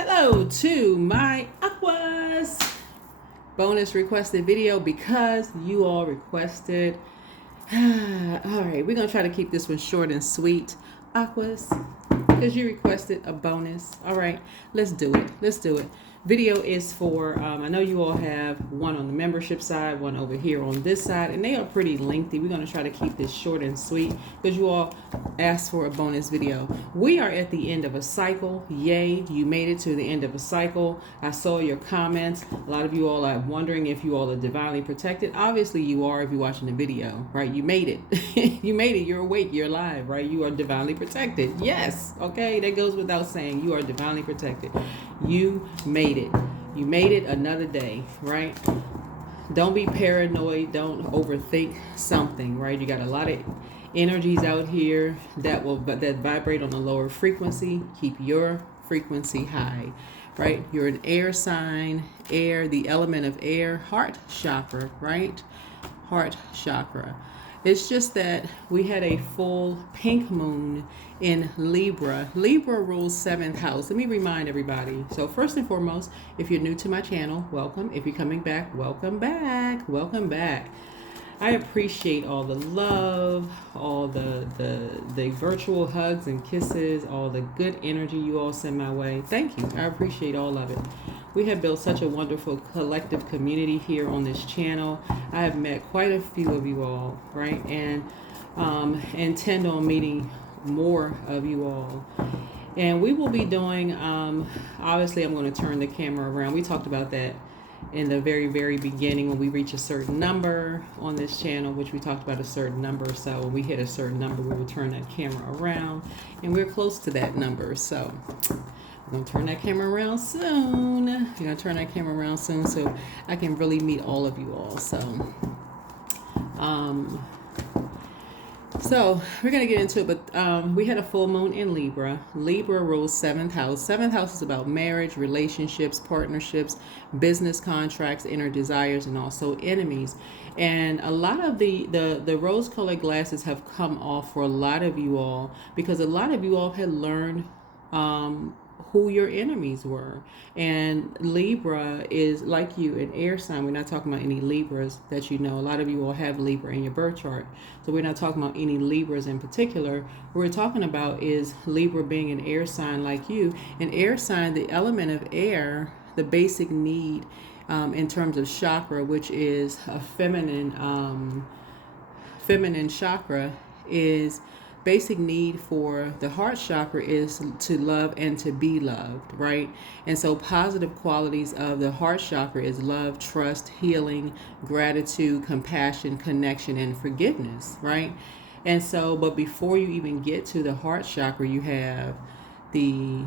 Hello to my Aquas bonus requested video because you all requested. All right, we're gonna try to keep this one short and sweet, Aquas, because you requested a bonus. All right, let's do it. Video is for, I know you all have one on the membership side, one over here on this side, and they are pretty lengthy. We're going to try to keep this short and sweet because you all asked for a bonus video. We are at the end of a cycle. Yay, you made it to the end of a cycle. I saw your comments. A lot of you all are wondering if you all are divinely protected. Obviously you are if you're watching the video, right? You made it. You made it. You're awake. You're alive, right? You are divinely protected. Yes. Okay. That goes without saying. You are divinely protected. You made it. You made it another day, right? Don't be paranoid. Don't overthink something, right? You got a lot of energies out here that vibrate on a lower frequency. Keep your frequency high, right? You're an air sign, air, the element of air, heart chakra, right? Heart chakra. It's just that we had a full pink moon in Libra. Libra rules 7th house. Let me remind everybody. So first and foremost, if you're new to my channel, welcome. If you're coming back, welcome back. Welcome back. I appreciate all the love, all the virtual hugs and kisses, all the good energy you all send my way. Thank you. I appreciate all of it. We have built such a wonderful collective community here on this channel. I have met quite a few of you all, right? And intend on meeting more of you all. And we will be doing, obviously I'm going to turn the camera around. We talked about that in the very, very beginning when we reach a certain number on this channel, which we talked about a certain number. So when we hit a certain number, we will turn that camera around, and we're close to that number. So I'm going to turn that camera around soon. So I can really meet all of you all. So we're going to get into it, but we had a full moon in Libra. Libra rules 7th house. 7th house is about marriage, relationships, partnerships, business contracts, inner desires, and also enemies. And a lot of the rose-colored glasses have come off for a lot of you all because a lot of you all had learned who your enemies were. And Libra is, like you, an air sign. We're not talking about any Libras that you know. A lot of you all have Libra in your birth chart. So we're not talking about any Libras in particular. What we're talking about is Libra being an air sign like you. An air sign, the element of air, the basic need in terms of chakra, which is a feminine chakra, is basic need for the heart chakra is to love and to be loved, right? And so positive qualities of the heart chakra is love, trust, healing, gratitude, compassion, connection, and forgiveness, right? And so, but before you even get to the heart chakra, you have the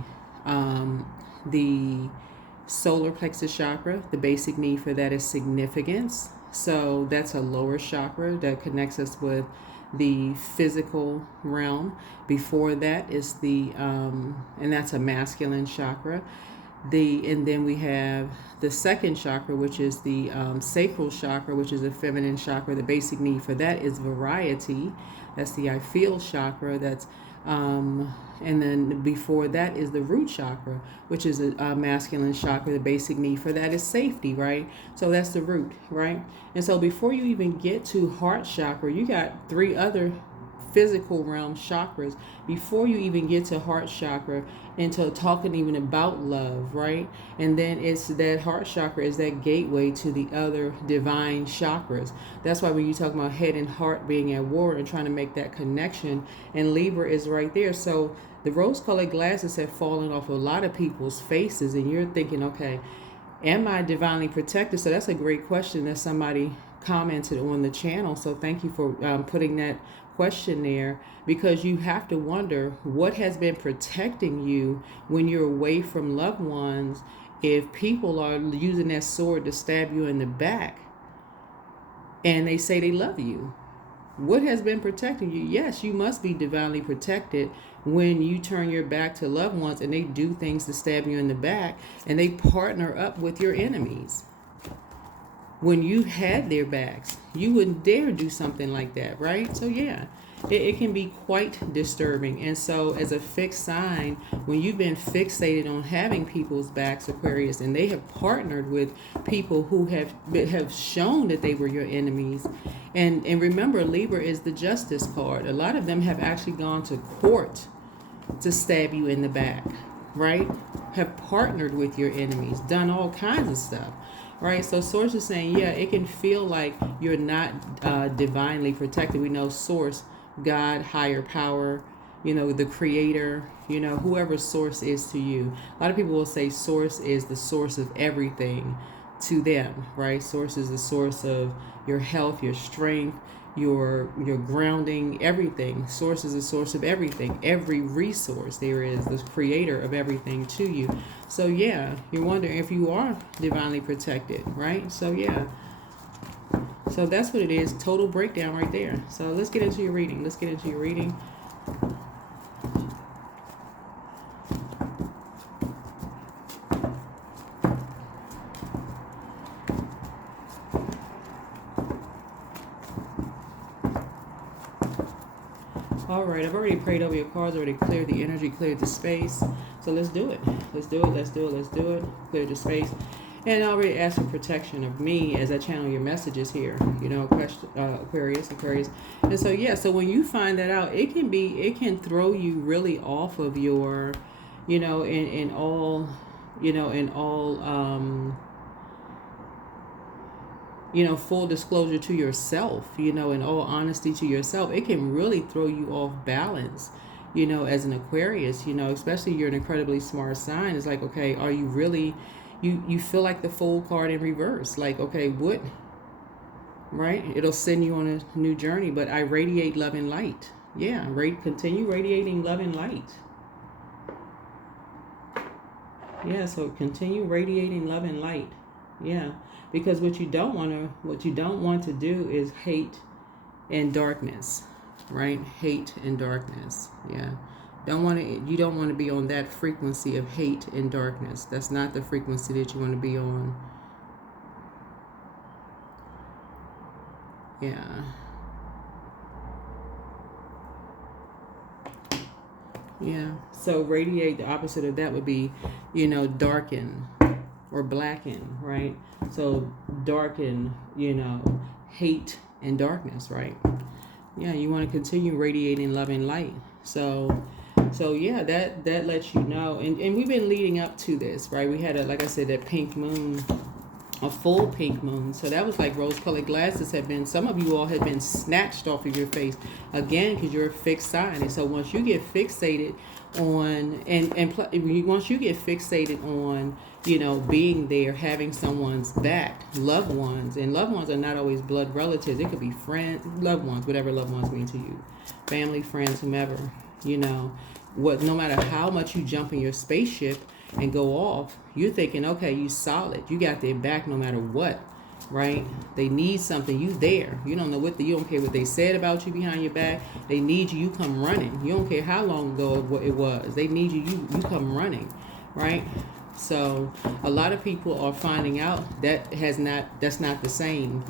solar plexus chakra. The basic need for that is significance. So that's a lower chakra that connects us with the physical realm. Before that is the and that's a masculine chakra. And then we have the second chakra, which is the sacral chakra, which is a feminine chakra. The basic need for that is variety. That's the I feel chakra. That's and then before that is the root chakra, which is a masculine chakra. The basic need for that is safety, right? So that's the root, right? And so before you even get to heart chakra, you got 3 other physical realm chakras before you even get to heart chakra into talking even about love, right? And then it's that heart chakra is that gateway to the other divine chakras. That's why when you talk about head and heart being at war and trying to make that connection, and Libra is right there. So the rose-colored glasses have fallen off a lot of people's faces, and you're thinking, okay, am I divinely protected? So that's a great question that somebody commented on the channel. So thank you for putting that question there, because you have to wonder what has been protecting you when you're away from loved ones. If people are using that sword to stab you in the back and they say they love you, what has been protecting you? Yes, you must be divinely protected when you turn your back to loved ones and they do things to stab you in the back and they partner up with your enemies. When you had their backs, you wouldn't dare do something like that, right? So yeah, it can be quite disturbing. And so as a fixed sign, when you've been fixated on having people's backs, Aquarius, and they have partnered with people who have shown that they were your enemies, and remember, Libra is the justice card. A lot of them have actually gone to court to stab you in the back, right? Have partnered with your enemies, done all kinds of stuff, right? So Source is saying, yeah, it can feel like you're not divinely protected. We know Source, God, higher power, the creator, whoever Source is to you. A lot of people will say Source is the source of everything to them, right? Source is the source of your health, your strength, your grounding, everything. Source is the source of everything. Every resource there is, the creator of everything to you. So yeah, you're wondering if you are divinely protected, right? So yeah. So that's what it is. Total breakdown right there. So let's get into your reading. All right, I've already prayed over your cards, already cleared the energy, cleared the space. So let's do it. Clear the space. And I already asked for protection of me as I channel your messages here, Aquarius. And so, yeah, so when you find that out, it can throw you really off of your, in all full disclosure to yourself, in all honesty to yourself, it can really throw you off balance, as an Aquarius, especially you're an incredibly smart sign. It's like, okay, are you really, you feel like the Fool card in reverse. Like, okay, what, right? It'll send you on a new journey, but I radiate love and light. Yeah, continue radiating love and light. Yeah, so continue radiating love and light. Yeah. Because what you don't want to do is hate and darkness, right? Hate and darkness. Yeah. You don't want to be on that frequency of hate and darkness. That's not the frequency that you want to be on. Yeah. Yeah. So radiate, the opposite of that would be, darken or blacken, right? So darken, hate and darkness, right? Yeah, you want to continue radiating love and light. So yeah, that lets you know. And we've been leading up to this, right? We had like I said, that pink moon, a full pink moon. So that was like rose-colored glasses some of you all had been snatched off of your face again, because you're a fixed sign. And so once you get fixated on, once you get fixated on, being there, having someone's back, loved ones, and loved ones are not always blood relatives. It could be friends, loved ones, whatever loved ones mean to you, family, friends, whomever, no matter how much you jump in your spaceship and go off, you're thinking, okay, you solid, you got their back no matter what, right? They need something, you there. You don't know you don't care what they said about you behind your back. They need you come running. You don't care how long ago it was. They need you come running, right? So a lot of people are finding out that's not the same.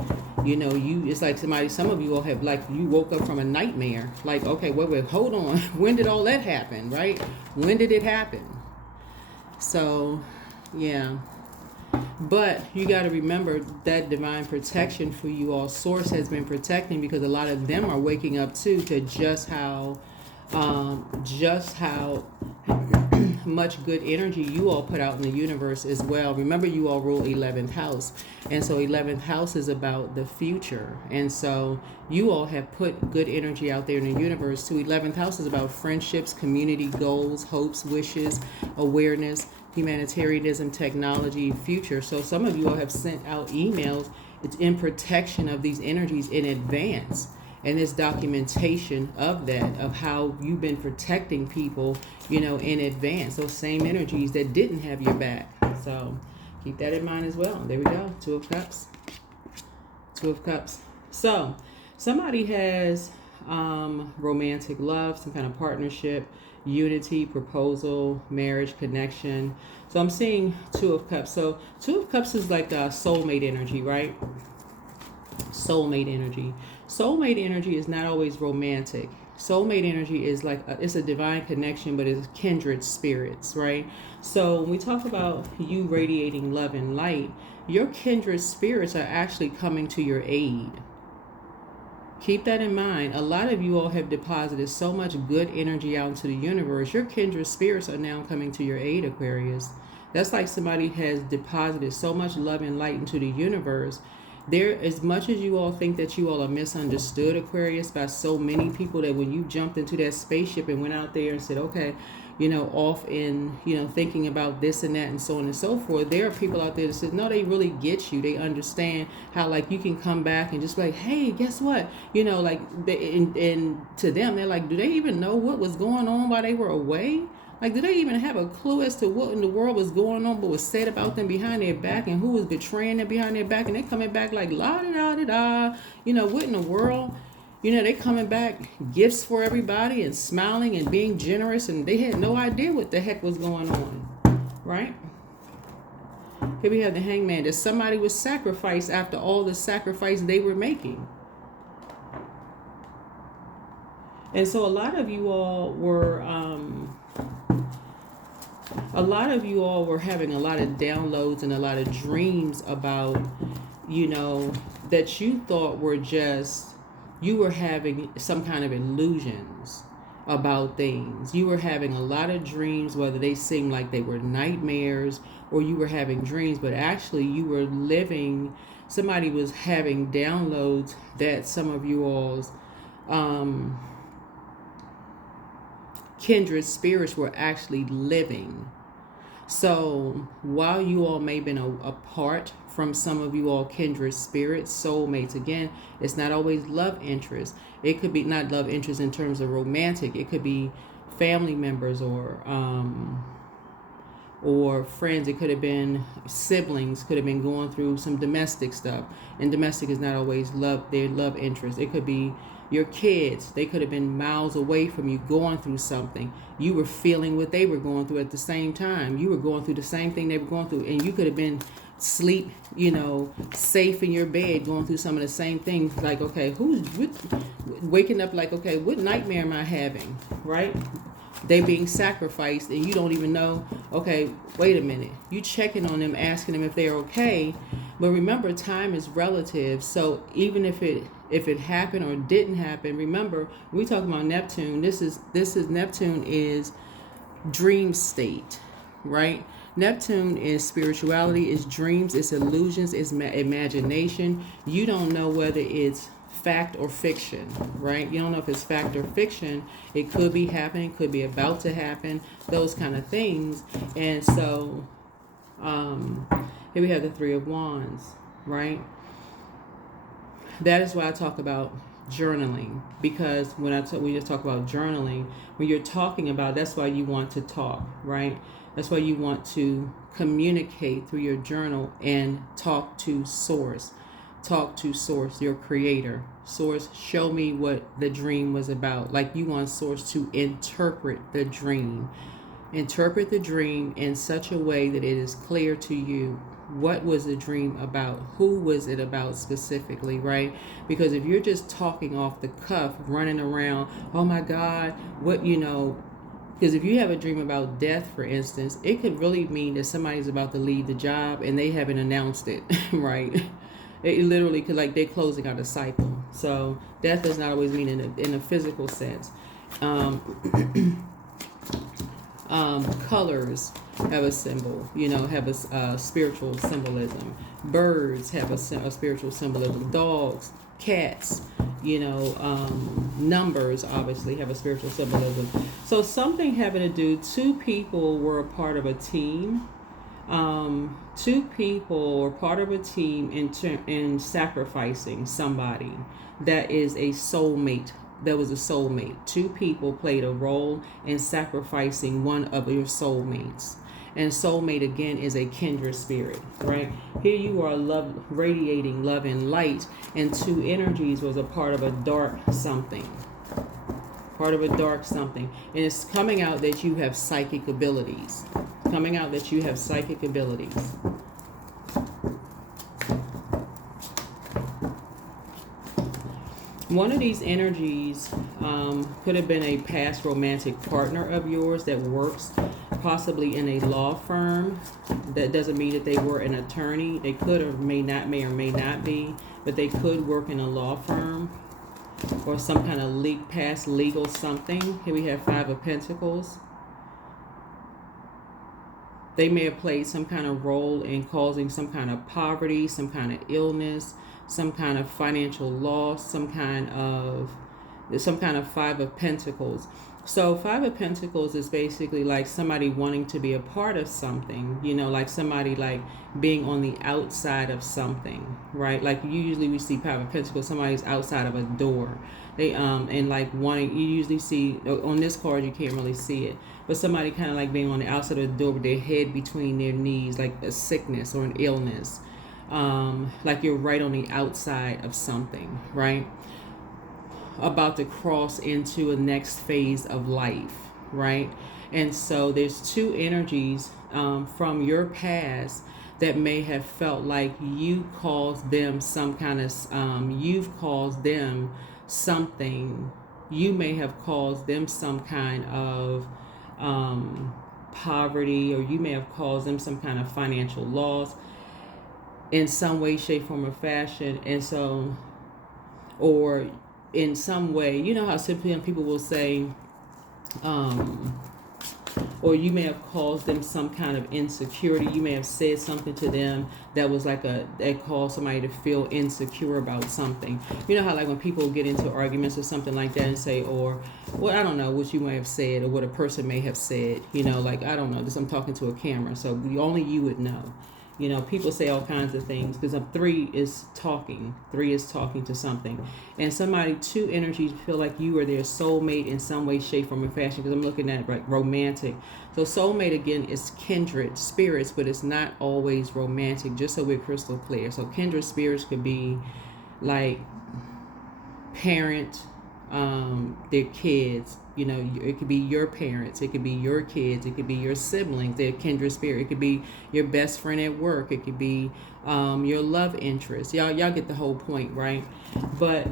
It's like some of you all have, like, you woke up from a nightmare. Like, okay, wait, hold on. When did all that happen, right? When did it happen? So, yeah. But you got to remember that divine protection for you all, Source has been protecting, because a lot of them are waking up too to just how much good energy you all put out in the universe as well. Remember, you all rule 11th house, and so 11th house is about the future, and so you all have put good energy out there in the universe too. 11th house is about friendships, community goals, hopes, wishes, awareness, humanitarianism, technology, future. So some of you all have sent out emails. It's in protection of these energies in advance. And this documentation of that, of how you've been protecting people, in advance. Those same energies that didn't have your back. So keep that in mind as well. There we go. Two of Cups. So somebody has romantic love, some kind of partnership, unity, proposal, marriage, connection. So I'm seeing Two of Cups. So Two of Cups is like a soulmate energy, right? Soulmate energy. Soulmate energy is not always romantic. Soulmate energy is like it's a divine connection, but it's kindred spirits, right? So when we talk about you radiating love and light, your kindred spirits are actually coming to your aid. Keep that in mind. A lot of you all have deposited so much good energy out into the universe. Your kindred spirits are now coming to your aid, Aquarius. That's like somebody has deposited so much love and light into the universe. There, as much as you all think that you all are misunderstood, Aquarius, by so many people, that when you jumped into that spaceship and went out there and said, okay, off in, thinking about this and that and so on and so forth, there are people out there that said, no, they really get you. They understand how, like, you can come back and just be like, hey, guess what? And to them, they're like, do they even know what was going on while they were away? Like, do they even have a clue as to what in the world was going on, but was said about them behind their back, and who was betraying them behind their back? And they coming back like, la-da-da-da-da, what in the world? They coming back gifts for everybody and smiling and being generous, and they had no idea what the heck was going on, right? Here we have the Hangman. That somebody was sacrificed after all the sacrifice they were making. And so a lot of you all were having a lot of downloads and a lot of dreams about, that you thought were just, you were having some kind of illusions about things. You were having a lot of dreams, whether they seemed like they were nightmares or you were having dreams, but actually you were living, somebody was having downloads that some of you all's kindred spirits were actually living. So while you all may have been apart from some of you all kindred spirits, soulmates, again, it's not always love interest. It could be not love interest in terms of romantic. It could be family members or friends. It could have been siblings, could have been going through some domestic stuff. And domestic is not always their love interest. It could be your kids. They could have been miles away from you going through something. You were feeling what they were going through at the same time. You were going through the same thing they were going through. And you could have been sleep, safe in your bed going through some of the same things. Like, okay, waking up like, okay, what nightmare am I having, right? They being sacrificed and you don't even know, okay, wait a minute. You checking on them, asking them if they're okay. But remember, time is relative. So even if it happened or didn't happen, remember, we talk about Neptune. This is Neptune is dream state, right? Neptune is spirituality, is dreams, it's illusions, it's imagination. You don't know whether it's fact or fiction, right? You don't know if it's fact or fiction. It could be happening, could be about to happen, those kind of things. And so here we have the Three of Wands, right? That is why I talk about journaling, because when we just talk about journaling, when you're talking about, that's why you want to talk, right? That's why you want to communicate through your journal and talk to source. Talk to source, your creator. Source, show me what the dream was about. Like, you want source to interpret the dream. Interpret the dream in such a way that it is clear to you. What was the dream about? Who was it about specifically, right? Because if you're just talking off the cuff, running around, oh my God, because if you have a dream about death, for instance, it could really mean that somebody's about to leave the job and they haven't announced it, right? It literally could, like, they're closing out a cycle. So death does not always mean in a physical sense. Colors have a symbol, have a spiritual symbolism. Birds have a spiritual symbolism. Dogs, cats, numbers obviously have a spiritual symbolism. So something having to do, two people were a part of a team. Two people were part of a team in sacrificing somebody that is a soulmate. That was a soulmate. Two people played a role in sacrificing one of your soulmates. And soulmate, again, is a kindred spirit, right? Here you are radiating love and light, and two energies was a part of a dark something. Part of a dark something. And it's coming out that you have psychic abilities. Coming out that you have psychic abilities. One of these energies Could have been a past romantic partner of yours that works possibly in a law firm. That doesn't mean that they were an attorney. They could or may not be, but they could work in a law firm or some kind of past legal something. Here we have Five of Pentacles. They may have played some kind of role in causing some kind of poverty, some kind of illness, some kind of financial loss, some kind of Five of Pentacles. So Five of Pentacles is basically like somebody wanting to be a part of something, like somebody like being on the outside of something, right? Like usually we see Five of Pentacles, somebody's outside of a door. They and like wanting, you usually see on this card, you can't really see it, but somebody kind of like being on the outside of the door with their head between their knees, like a sickness or an illness. Like you're right on the outside of something, right? About to cross into a next phase of life, right? And so there's two energies from your past that may have felt like you caused them some kind of, you've caused them something. You may have caused them some kind of poverty, or you may have caused them some kind of financial loss in some way, shape, form, or fashion. And so, or in some way, you know how simply people will say, or you may have caused them some kind of insecurity. You may have said something to them that was like that caused somebody to feel insecure about something. You know how like when people get into arguments or something like that and say, or, well, I don't know what you may have said or what a person may have said, like, I don't know, this I'm talking to a camera, so only you would know. People say all kinds of things because three is talking to something, and two energies feel like you are their soulmate in some way, shape, form, or fashion. Because I'm looking at like romantic. So soulmate again is kindred spirits, but it's not always romantic. Just so we're crystal clear. So kindred spirits could be like parent, their kids. It could be your parents, it could be your kids, it could be your siblings, their kindred spirit. It could be your best friend at work. It could be your love interest. Y'all get the whole point, right? But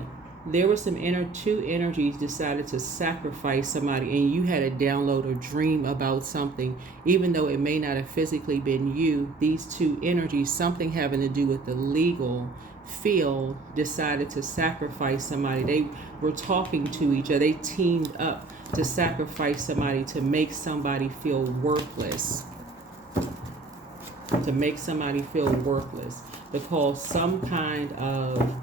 there were two energies decided to sacrifice somebody, and you had a download or dream about something, even though it may not have physically been you. These two energies, something having to do with the legal field, decided to sacrifice somebody. They were talking to each other. They teamed up to sacrifice somebody, to make somebody feel worthless. To cause some kind of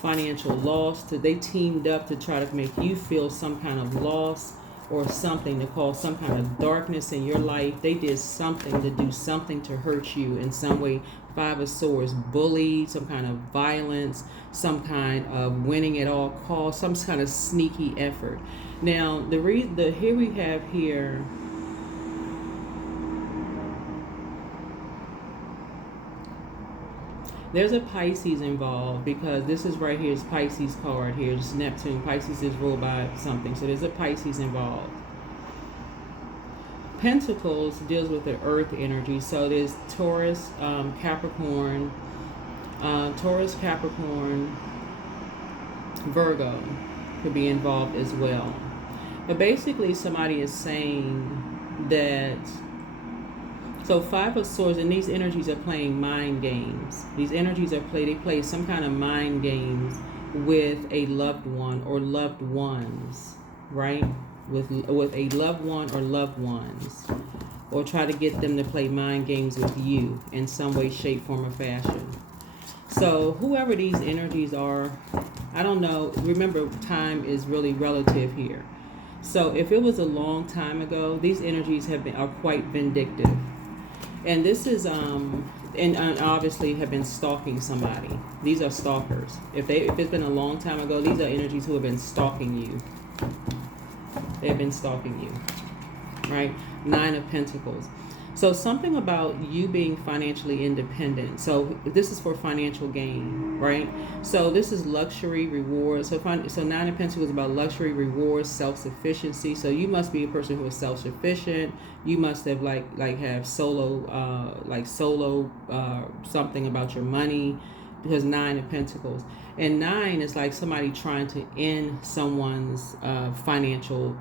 financial loss. They teamed up to try to make you feel some kind of loss or something, to cause some kind of darkness in your life. They did something to do something to hurt you in some way. Five of Swords, bullied, some kind of violence, some kind of winning at all costs, some kind of sneaky effort. Now, here we have here, there's a Pisces involved, because this is right here, is Pisces card here. It's Neptune. Pisces is ruled by something. So there's a Pisces involved. Pentacles deals with the earth energy. So there's Taurus, Capricorn, Virgo could be involved as well. But basically somebody is saying that, so Five of Swords, and these energies are playing mind games. These energies they play some kind of mind games with a loved one or loved ones, right? With a loved one or loved ones, or try to get them to play mind games with you in some way, shape, form, or fashion. So whoever these energies are, I don't know. Remember, time is really relative here. So if it was a long time ago, these energies are quite vindictive. And this is and obviously have been stalking somebody. These are stalkers. If it's been a long time ago, these are energies who have been stalking you. They've been stalking you, right? Nine of Pentacles. So something about you being financially independent. So this is for financial gain, right? So this is luxury, rewards. So Nine of Pentacles is about luxury, rewards, self-sufficiency. So you must be a person who is self-sufficient. You must have have solo something about your money. because 9 of Pentacles. And 9 is like somebody trying to end someone's financial,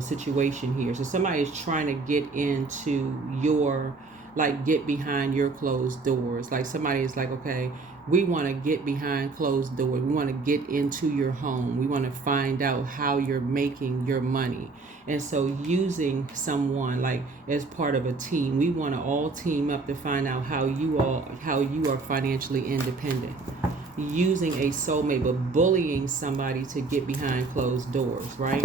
situation here. So somebody is trying to get into your, like, get behind your closed doors. Like somebody is like, okay, we want to get behind closed doors. We want to get into your home. We want to find out how you're making your money. And so using someone like as part of a team, we want to all team up to find out how you are financially independent. Using a soulmate, but bullying somebody to get behind closed doors, right?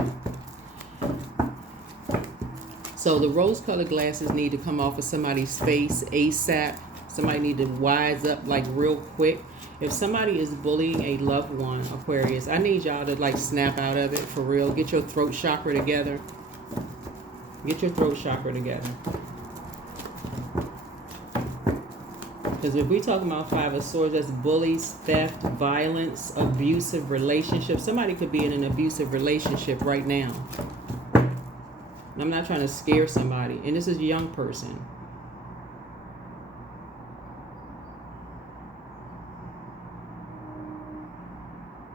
So the rose-colored glasses need to come off of somebody's face ASAP. Somebody need to wise up like real quick. If somebody is bullying a loved one, Aquarius, I need y'all to like snap out of it for real. Get your throat chakra together. Get your throat chakra together. Because if we talking about 5 of Swords, that's bullies, theft, violence, abusive relationships. Somebody could be in an abusive relationship right now. I'm not trying to scare somebody. And this is a young person.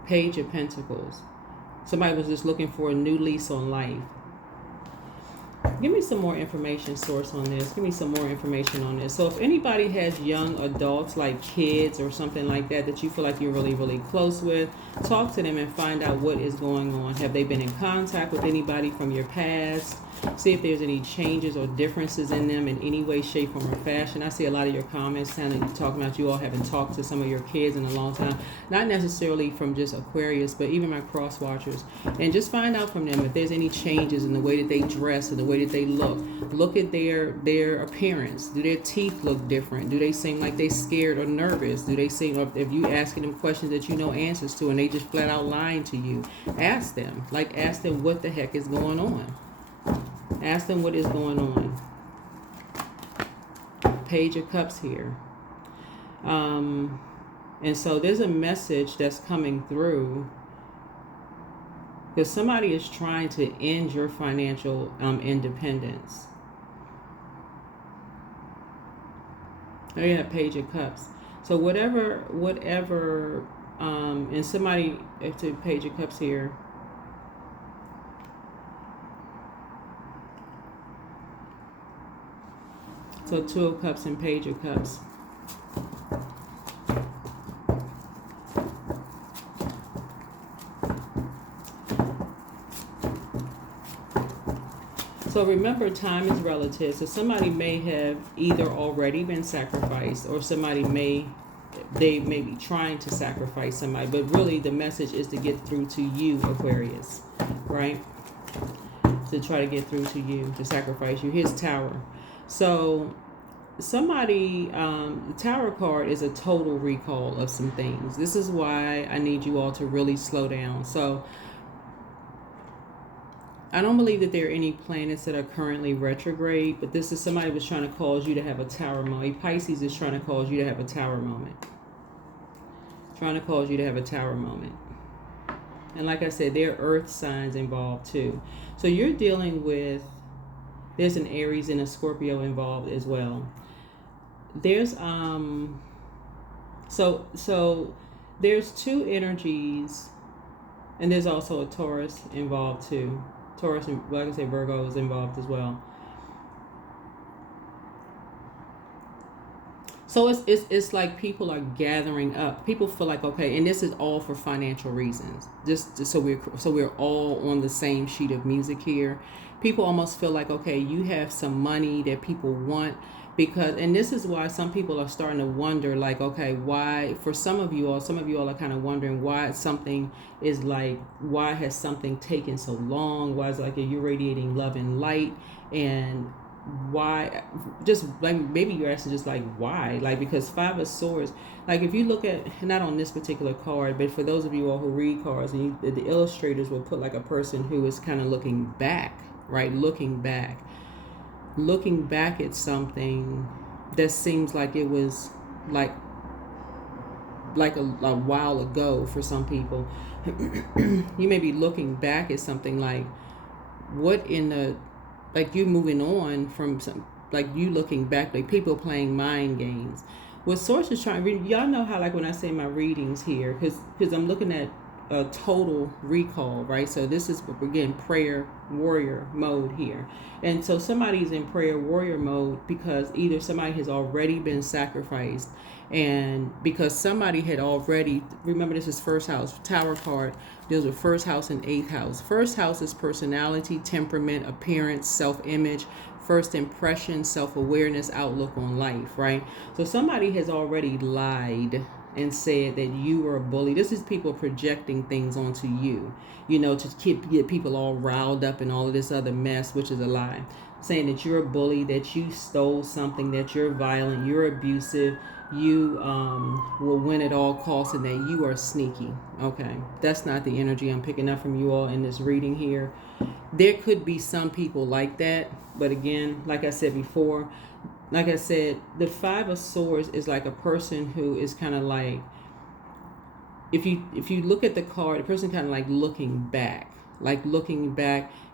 Page of Pentacles. Somebody was just looking for a new lease on life. Give me some more information, source, on this. Give me some more information on this. So if anybody has young adults, like kids or something like that, that you feel like you're really, really close with, talk to them and find out what is going on. Have they been in contact with anybody from your past? See if there's any changes or differences in them in any way, shape, form, or fashion. I see a lot of your comments sounding talking about you all haven't talked to some of your kids in a long time. Not necessarily from just Aquarius, but even my cross watchers. And just find out from them if there's any changes in the way that they dress or the way that they look. Look at their appearance. Do their teeth look different? Do they seem like they scared or nervous? Do they seem, or if you asking them questions that you know answers to and they just flat out lying to you, ask them. Like, ask them what the heck is going on. Ask them what is going on. Page of Cups here. And so there's a message that's coming through because somebody is trying to end your financial independence. There you have Page of Cups. So whatever, and somebody, it's a Page of Cups here. So 2 of Cups and Page of Cups. So remember, time is relative. So somebody may have either already been sacrificed or somebody may be trying to sacrifice somebody. But really the message is to get through to you, Aquarius, right? To try to get through to you, to sacrifice you. Here's Tower. So somebody, the Tower card is a total recall of some things. This is why I need you all to really slow down. So I don't believe that there are any planets that are currently retrograde, but this is somebody was trying to cause you to have a Tower moment. Pisces is trying to cause you to have a Tower moment. Trying to cause you to have a Tower moment. And like I said, there are earth signs involved too. So you're dealing with, there's an Aries and a Scorpio involved as well. There's so there's 2 energies, and there's also a Taurus involved too. Taurus, and like I said, Virgo is involved as well. So it's like people are gathering up. People feel like, okay, and this is all for financial reasons. Just so we're all on the same sheet of music here. People almost feel like, okay, you have some money that people want because, and this is why some people are starting to wonder, like, okay, why, for some of you all are kind of wondering why something is like, why has something taken so long? Why is it like you're radiating love and light, and why, just like maybe you're asking just like why, like, because 5 of Swords, like if you look at, not on this particular card, but for those of you all who read cards, and the illustrators will put like a person who is kind of looking back, right? Looking back at something that seems like it was like a while ago for some people. You may be looking back at something like, what in the, like you moving on from some, like you looking back, like people playing mind games. what source is trying, y'all know how, like when I say my readings here, because I'm looking at a total recall, right? So this is, again, prayer warrior mode here. And so somebody's in prayer warrior mode because either somebody has already been sacrificed, and because somebody had already, remember this is first house, tower card deals with first house and eighth house. First house is personality, temperament, appearance, self-image, first impression, self-awareness, outlook on life, right? So somebody has already lied and said that you were a bully. This is people projecting things onto you, to get people all riled up and all of this other mess, which is a lie. Saying that you're a bully, that you stole something, that you're violent, you're abusive, you will win at all costs, and that you are sneaky. Okay, that's not the energy I'm picking up from you all in this reading here. There could be some people like that, but again, like I said before, the Five of Swords is like a person who is kind of like, if you look at the card, the person kind of like looking back,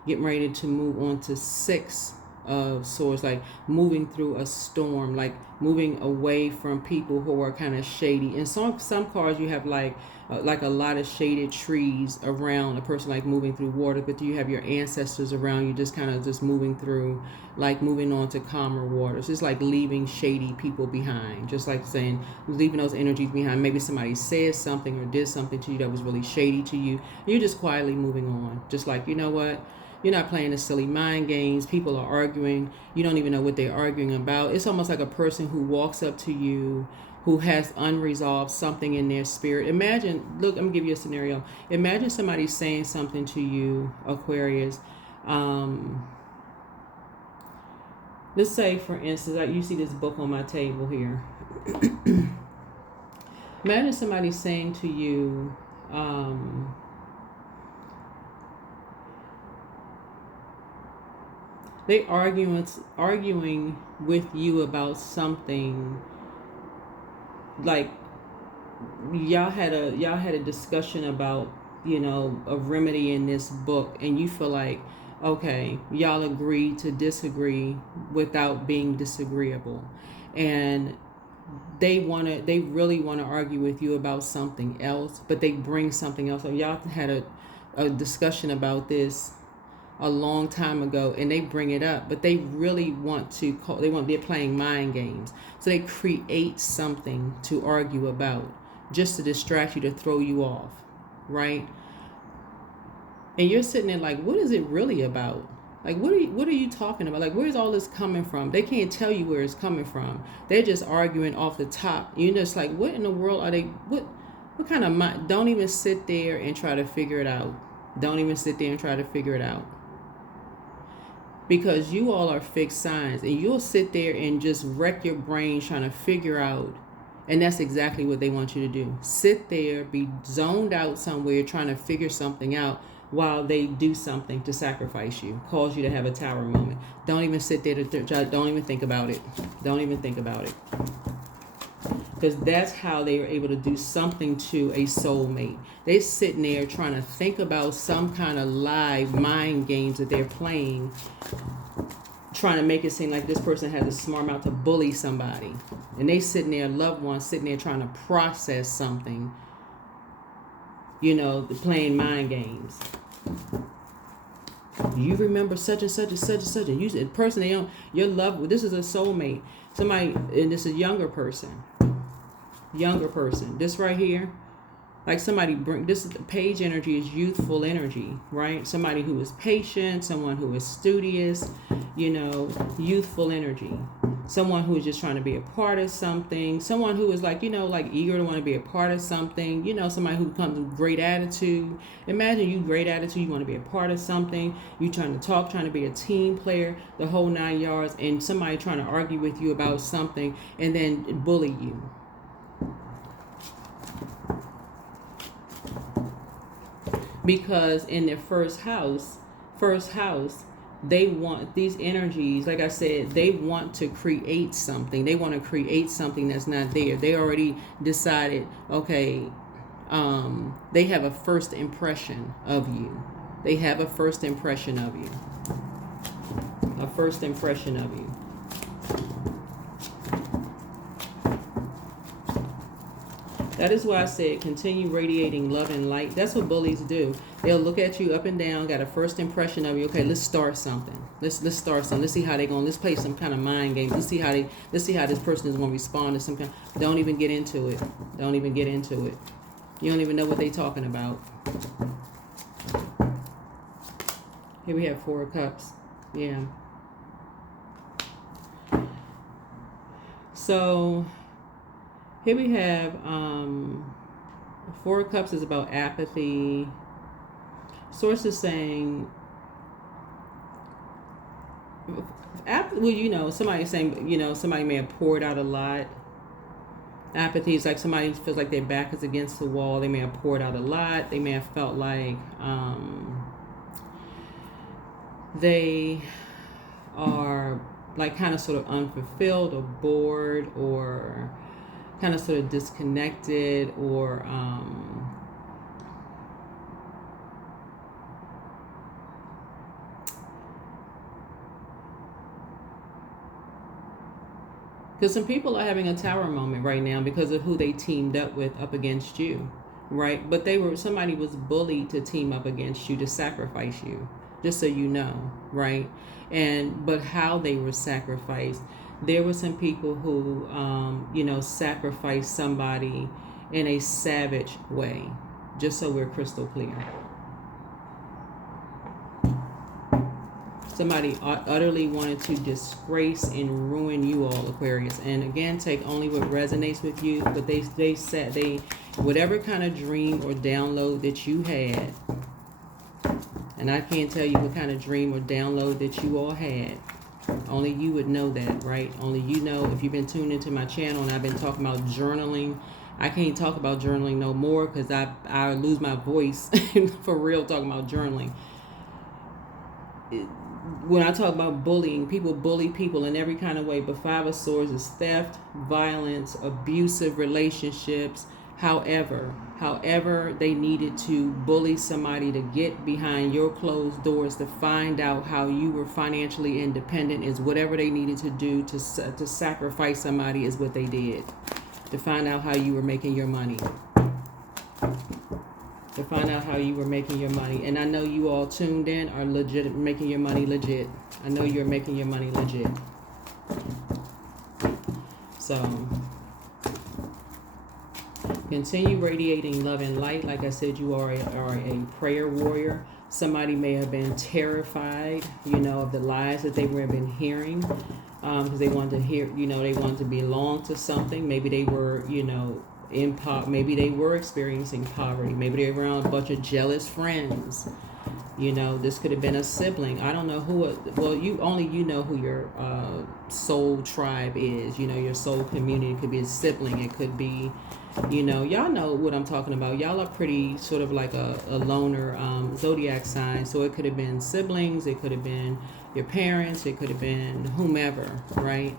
getting ready to move on to Six of Swords, like moving through a storm, like moving away from people who are kind of shady. And some cards you have like a lot of shaded trees around a person, like moving through water, but you have your ancestors around you, just kind of just moving through, like moving on to calmer waters. It's like leaving shady people behind, just like saying leaving those energies behind. Maybe somebody said something or did something to you that was really shady to you. You're just quietly moving on, just like, you know what, you're not playing the silly mind games. People are arguing. You don't even know what they're arguing about. It's almost like a person who walks up to you who has unresolved something in their spirit. Imagine, look, I'm going to give you a scenario. Imagine somebody saying something to you, Aquarius. Let's say, for instance, like you see this book on my table here. Imagine somebody saying to you, they arguing with you about something, like y'all had a discussion about, a remedy in this book, and you feel like, okay, y'all agree to disagree without being disagreeable, and they really want to argue with you about something else, but they bring something else. So y'all had a discussion about this a long time ago, and they bring it up, but they really want to they're playing mind games, so they create something to argue about just to distract you, to throw you off, right? And you're sitting there like, what is it really about? Like, what are you talking about? Like, where's all this coming from? They can't tell you where it's coming from. They're just arguing off the top. You're just like, what in the world are they, what kind of mind? Don't even sit there and try to figure it out. Because you all are fixed signs, and you'll sit there and just wreck your brain trying to figure out. And that's exactly what they want you to do. Sit there, be zoned out somewhere, trying to figure something out while they do something to sacrifice you, cause you to have a tower moment. Don't even sit there don't even think about it. Because that's how they were able to do something to a soulmate. They're sitting there trying to think about some kind of live mind games that they're playing, trying to make it seem like this person has a smart mouth to bully somebody. And they sitting there, loved ones sitting there trying to process something, playing mind games. You remember such and such and such and such, and you, the person your loved one, this is a soulmate. Somebody, and this is younger person. This right here, like somebody this is the page energy, is youthful energy, right? Somebody who is patient, someone who is studious, youthful energy. Someone who is just trying to be a part of something. Someone who is like, like eager to want to be a part of something. Somebody who comes with great attitude. Imagine you great attitude, you want to be a part of something. You trying to be a team player, the whole 9 yards, and somebody trying to argue with you about something and then bully you. Because in their first house, they want these energies, like I said, they want to create something. They want to create something that's not there. They already decided, okay, they have a first impression of you. That is why I said continue radiating love and light. That's what bullies do. They'll look at you up and down, got a first impression of you. Okay, let's start something. Let's start something. Let's see how they're going. Let's play some kind of mind game. Let's see how this person is going to respond to some kind. Don't even get into it. Don't even get into it. You don't even know what they're talking about. Here we have 4 of Cups. Yeah. So here we have 4 of Cups is about apathy. Source is saying, well, somebody's saying, somebody may have poured out a lot. Apathy is like somebody feels like their back is against the wall. They may have poured out a lot. They may have felt like they are like kind of sort of unfulfilled or bored or kind of sort of disconnected or because some people are having a tower moment right now because of who they teamed up with up against you, right? But somebody was bullied to team up against you, to sacrifice you, just so you know, right? But how they were sacrificed, there were some people who, sacrificed somebody in a savage way, just so we're crystal clear. Somebody utterly wanted to disgrace and ruin you all, Aquarius. And again, take only what resonates with you. But whatever kind of dream or download that you had, and I can't tell you what kind of dream or download that you all had. Only you would know that, right? Only you know. If you've been tuned into my channel and I've been talking about journaling, I can't talk about journaling no more because I lose my voice for real talking about journaling. When I talk about bullying, people bully people in every kind of way, but 5 of Swords is theft, violence, abusive relationships. However, they needed to bully somebody to get behind your closed doors to find out how you were financially independent is whatever they needed to do to sacrifice somebody is what they did. To find out how you were making your money. To find out how you were making your money. And I know you all tuned in are legit making your money legit. I know you're making your money legit. So continue radiating love and light. Like I said, you are a prayer warrior. Somebody may have been terrified, of the lies that they have been hearing, because they wanted to hear, they wanted to belong to something. Maybe they were, maybe they were experiencing poverty. Maybe they were around a bunch of jealous friends. This could have been a sibling. I don't know who. Well, you know who your soul tribe is. Your soul community. It could be a sibling. It could be, y'all know what I'm talking about. Y'all are pretty sort of like a loner zodiac sign. So it could have been siblings. It could have been your parents. It could have been whomever, right?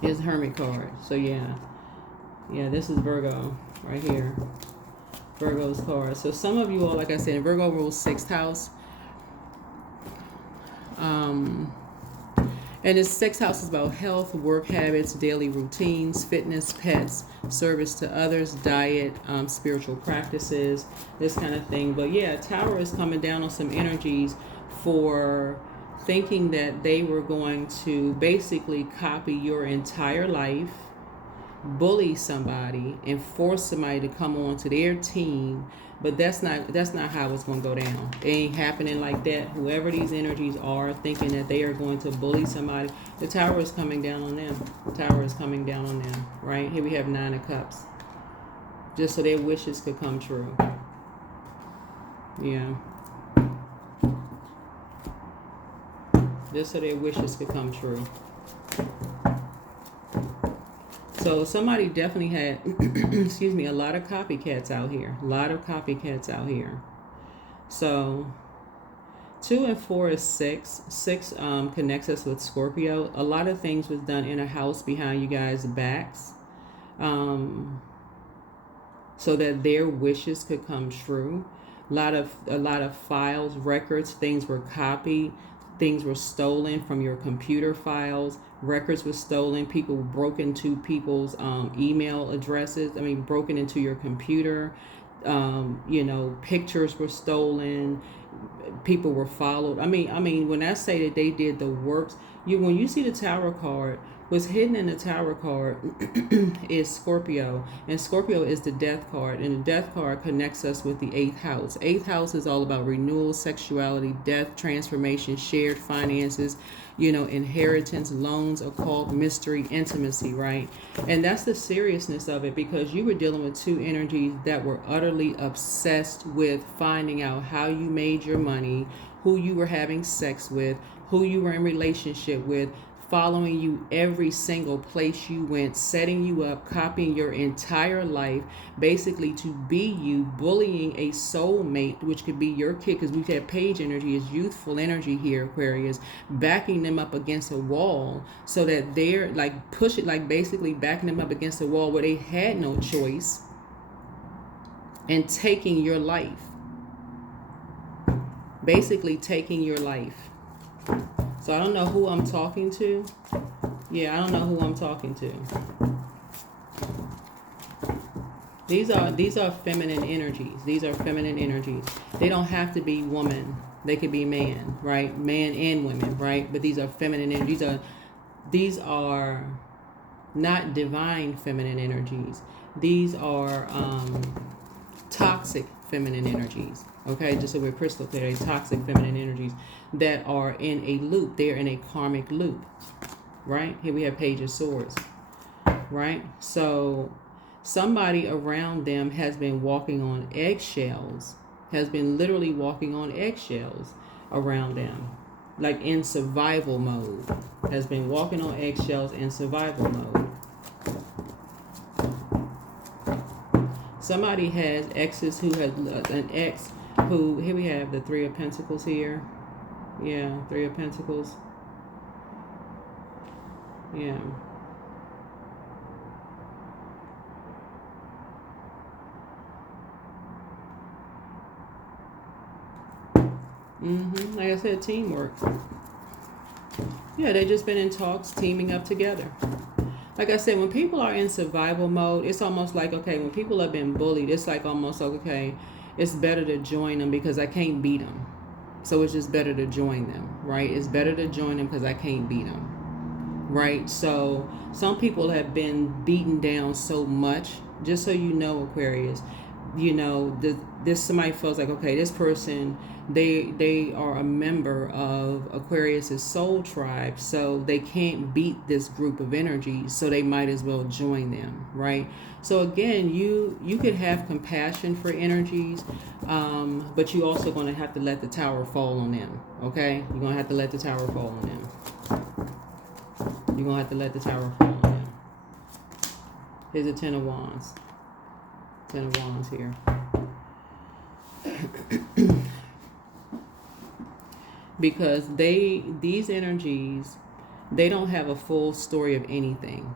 Here's Hermit card. So yeah, this is Virgo right here. Virgo's card. So some of you all, like I said, Virgo rules 6th house. And this 6th house is about health, work habits, daily routines, fitness, pets, service to others, diet, spiritual practices, this kind of thing. But yeah, Tower is coming down on some energies for thinking that they were going to basically copy your entire life, bully somebody, and force somebody to come on to their team. But that's not how it's going to go down. It ain't happening like that. Whoever these energies are thinking that they are going to bully somebody, the Tower is coming down on them. The Tower is coming down on them, right? Here we have 9 of Cups. Just so their wishes could come true. Yeah. Just so their wishes could come true. So somebody definitely had, excuse me, a lot of copycats out here. A lot of copycats out here. So 2 and 4 is 6. 6 connects us with Scorpio. A lot of things was done in a house behind you guys' backs, so that their wishes could come true. A lot of files, records, things were copied. Things were stolen from your computer files. Records were stolen. People broke into people's email addresses. I mean, broken into your computer. Pictures were stolen. People were followed. I mean, when I say that they did the works, when you see the Tower card, what's hidden in the Tower card is Scorpio, and Scorpio is the Death card, and the Death card connects us with the 8th house. 8th house is all about renewal, sexuality, death, transformation, shared finances, inheritance, loans, occult, mystery, intimacy, right? And that's the seriousness of it, because you were dealing with two energies that were utterly obsessed with finding out how you made your money, who you were having sex with, who you were in relationship with, following you every single place you went, setting you up, copying your entire life, basically to be you, bullying a soulmate, which could be your kid, because we've had page energy is youthful energy here, Aquarius, backing them up against a wall so that they're basically backing them up against a wall where they had no choice, and taking your life. Basically taking your life. So I don't know who I'm talking to. Yeah, I don't know who I'm talking to. These are feminine energies. These are feminine energies. They don't have to be woman. They could be man, right? Man and women, right? But these are feminine energies. These are not divine feminine energies. These are toxic feminine energies. Okay, just so we're crystal clear, toxic feminine energies that are in a loop. They're in a karmic loop, right? Here we have Page of Swords, right? So somebody around them has been walking on eggshells, has been literally walking on eggshells around them, like in survival mode, has been walking on eggshells in survival mode. Somebody has exes who has an ex who, here we have the Three of Pentacles here. Yeah, Three of Pentacles. Yeah. Like I said, teamwork. Yeah, they've just been in talks, teaming up together. Like I said, when people are in survival mode, it's almost like, okay, when people have been bullied, it's like almost like, okay, it's better to join them because I can't beat them. So it's just better to join them, right? It's better to join them because I can't beat them, right? So some people have been beaten down so much, just so you know, Aquarius, this somebody feels like, okay, this person, they are a member of Aquarius's soul tribe, so they can't beat this group of energies, so they might as well join them, right? So again, you could have compassion for energies, but you also going to have to let the tower fall on them, okay? You're going to have to let the tower fall on them. You're going to have to let the tower fall on them. Here's a Ten of Wands. Ten of Wands here. Because these energies, they don't have a full story of anything.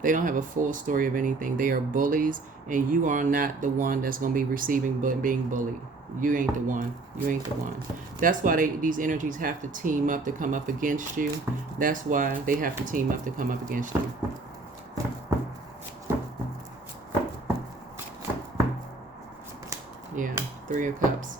They don't have a full story of anything. They are bullies, and you are not the one that's going to be receiving being bullied. You ain't the one. You ain't the one. That's why these energies have to team up to come up against you. That's why they have to team up to come up against you. Yeah, Three of Cups.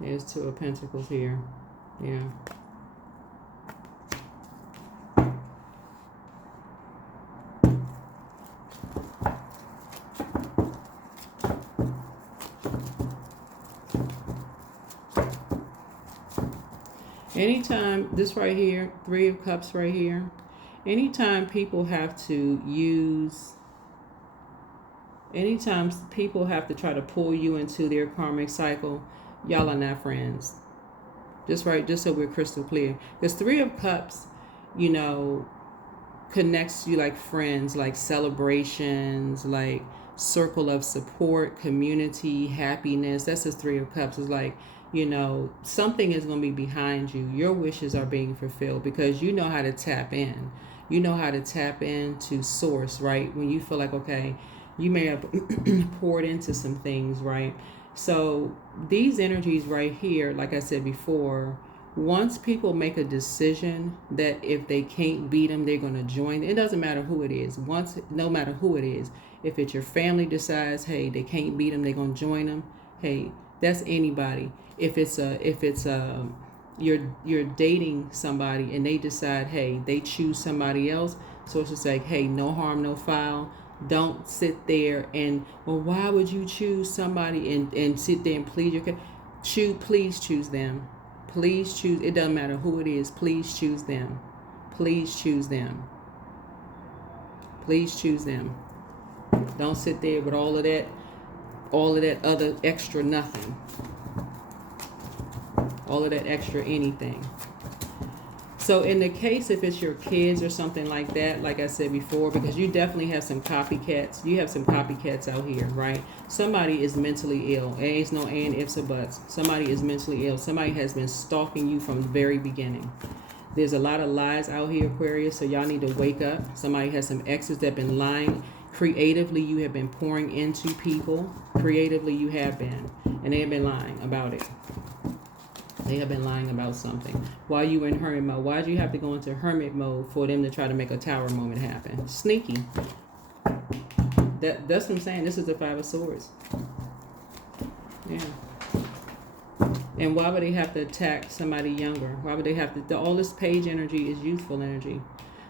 There's Two of Pentacles here. Yeah. Anytime, this right here, Three of Cups right here, anytime people have to try to pull you into their karmic cycle, y'all are not friends. Just so we're crystal clear. This Three of Cups, connects you like friends, like celebrations, like circle of support, community, happiness. That's the Three of Cups. It's like, something is going to be behind you. Your wishes are being fulfilled because you know how to tap in. You know how to tap into source, right? When you feel like, okay, you may have poured into some things, right? So these energies right here, like I said before, once people make a decision that if they can't beat them, they're going to join. It doesn't matter who it is. No matter who it is, if it's your family decides, hey, they can't beat them, they're going to join them. Hey, that's anybody. If it's you're dating somebody and they decide, hey, they choose somebody else. So it's just like, hey, no harm, no foul. Don't sit there and, well, why would you choose somebody and sit there and plead your case? Please choose them. Please choose. It doesn't matter who it is. Please choose them. Please choose them. Please choose them. Don't sit there with all of that other extra nothing. All of that extra anything. So in the case if it's your kids or something like that, like I said before, because you definitely have some copycats. You have some copycats out here, right? Somebody is mentally ill. There ain't no and ifs or buts. Somebody is mentally ill. Somebody has been stalking you from the very beginning. There's a lot of lies out here, Aquarius, so y'all need to wake up. Somebody has some exes that have been lying. Creatively, you have been pouring into people. Creatively, you have been. And they have been lying about it. They have been lying about something. While you were in hermit mode, why do you have to go into hermit mode for them to try to make a tower moment happen? Sneaky. That's what I'm saying. This is the Five of Swords. Yeah. And why would they have to attack somebody younger? Why would they have to? All this page energy is youthful energy.